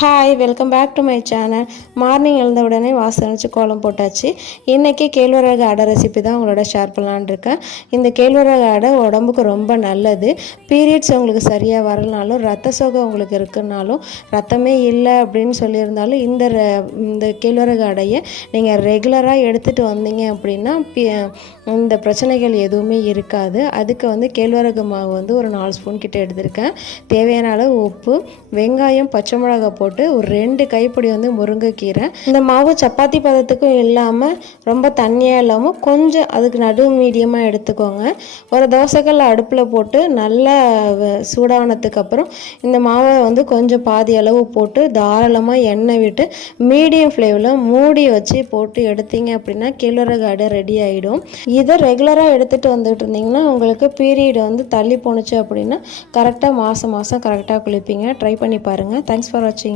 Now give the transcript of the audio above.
Hi, welcome back to my channel. Morning எழுந்த உடனே வாசல் வச்சு கோலம் போட்டாச்சு. இன்றைக்கி கேழ்வரகு அடை ரெசிபி தான் உங்களோட ஷேர் பண்ணலான்னு இருக்கேன். இந்த கேழ்வரகு அடை உடம்புக்கு ரொம்ப நல்லது. பீரியட்ஸ் உங்களுக்கு சரியாக வரலனாலும், ரத்த சோகை உங்களுக்கு இருக்குன்னாலும், ரத்தமே இல்லை அப்படின்னு சொல்லியிருந்தாலும் இந்த கேழ்வரகு அடையை நீங்கள் ரெகுலராக எடுத்துகிட்டு வந்தீங்க அப்படின்னா இந்த பிரச்சனைகள் எதுவுமே இருக்காது. அதுக்கு கேழ்வரகு மாவு ஒரு 4 ஸ்பூன் கிட்ட எடுத்திருக்கேன். தேவையான அளவு உப்பு, வெங்காயம், பச்சை மிளகாய் போட்டு ஒரு 2 கைப்பிடி முருங்கைக்கீரை. இந்த மாவு சப்பாத்தி பதத்துக்கும் இல்லாமல் ரொம்ப தண்ணியாக இல்லாமல் கொஞ்சம் அதுக்கு நடு மீடியமாக எடுத்துக்கோங்க. ஒரு தோசைக்கல் அடுப்பில் போட்டு நல்லா சூடானதுக்கு அப்புறம் இந்த மாவை கொஞ்சம் பாதி அளவு போட்டு தாராளமாக எண்ணெய் விட்டு மீடியம் ஃப்ளேமில் மூடி வச்சு போட்டு எடுத்தீங்க அப்படின்னா கேழ்வரகு அடை ரெடி ஆகிடும். இதை ரெகுலராக எடுத்துகிட்டு வந்துட்டு இருந்தீங்கன்னா உங்களுக்கு பீரியட் தள்ளி போணுச்சு அப்படின்னா கரெக்டாக மாதம் கரெக்டாக குளிப்பீங்க. ட்ரை பண்ணி பாருங்கள். தேங்க்ஸ் ஃபார் வாட்சிங்.